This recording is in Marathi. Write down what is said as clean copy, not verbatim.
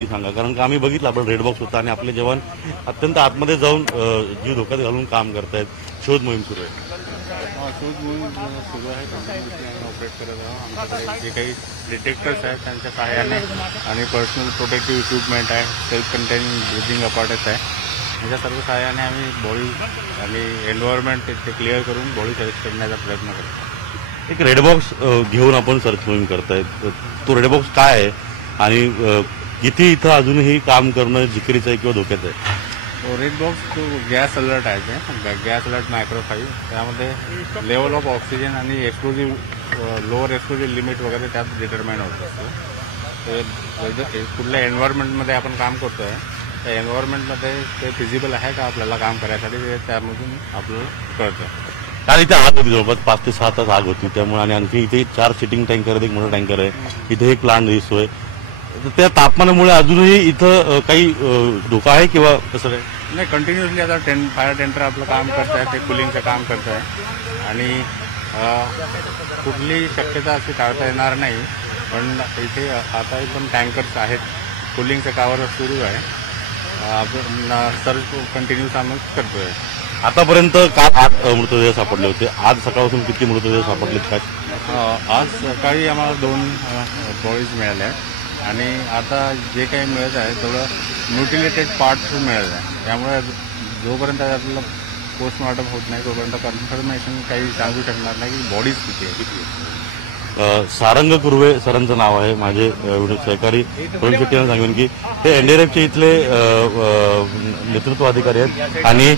सांगा, कारण का आम्ही बघितलं आपण रेड बॉक्स होता आणि आपले जवान अत्यंत आतमध्ये जाऊन जीव धोक्यात घालून काम करतायत. शोध मोहीम सुरू आहे. शोध मोहीम सुरू आहे. ऑपरेट करत आहोत. आमच्याकडे जे काही डिटेक्टर्स आहेत त्यांच्या सहाय्याने आणि पर्सनल प्रोटेक्टिव्ह इक्विपमेंट आहे, सेल्फ कंटेनिंग ब्रिथिंग अपार्टस आहे, याच्या सर्व सहाय्याने आम्ही बॉडी आणि एन्व्हायरमेंट ते क्लिअर करून बॉडी सर्च करण्याचा प्रयत्न करतो. एक रेड बॉक्स घेऊन आपण सर्च मोहीम करतायत. तो रेड बॉक्स काय आहे आणि किती इथं अजूनही काम करणं जिकरीचं आहे किंवा धोक्याचं आहे? तो रेड बॉक्स तो गॅस अलर्ट आहे. ते गॅस अलर्ट मायक्रो 5 त्यामध्ये लेवल ऑफ ऑक्सिजन आणि एक्सप्लोजिव्ह लोअर एक्सप्लोजिव्ह लिमिट वगैरे त्यात डिटरमाइन होत असतं. ते कुठल्या एन्व्हायरमेंटमध्ये आपण काम करतो आहे त्या एन्व्हायरमेंटमध्ये ते फिजिबल आहे का आपल्याला काम करायसाठी ते त्यामधून आपल्याला कळतं. कारण इथे आग होती, जवळपास 5 ते 6 तास आग होती. त्यामुळे आणि आणखी इथे 4 सिटिंग टँकर आहेत, एक मोठा टँकर आहे, इथे एक प्लांट दिसतोय. त्या तापमानामुळे अजूनही इथं काही धोका आहे किंवा कसं काय? नाही, कंटिन्युअसली आता फायर टेंडर आपलं काम करत आहे, ते कुलिंगचं काम करत आहे आणि कुठलीही शक्यता अशी टाळता येणार नाही. पण इथे आताही पण टँकर्स आहेत, कुलिंगचं कावर सुरू आहे. आपण सर्च कंटिन्यू काम करतोय. आतापर्यंत काल 8 मृतदेह सापडले होते. आज सकाळपासून किती मृतदेह सापडलेत काय? आज सकाळी आम्हाला 2 बॉडीज मिळाल्या आहेत आणि आता जे काही मिळत आहे तेवढं म्युटिलेटेड पार्ट्स मिळत आहे. त्यामुळे जोपर्यंत आपल्याला पोस्टमॉर्टम होत नाही तोपर्यंत कन्फर्मेशन काही सांगू शकणार नाही की बॉडीज किती आहे. सारंग कुर्वे सरांचं नाव आहे. माझे सहकारी रोहन शेट्टी यांना सांगेन की ते एनडीआरएफचे इथले नेतृत्व अधिकारी आहेत आणि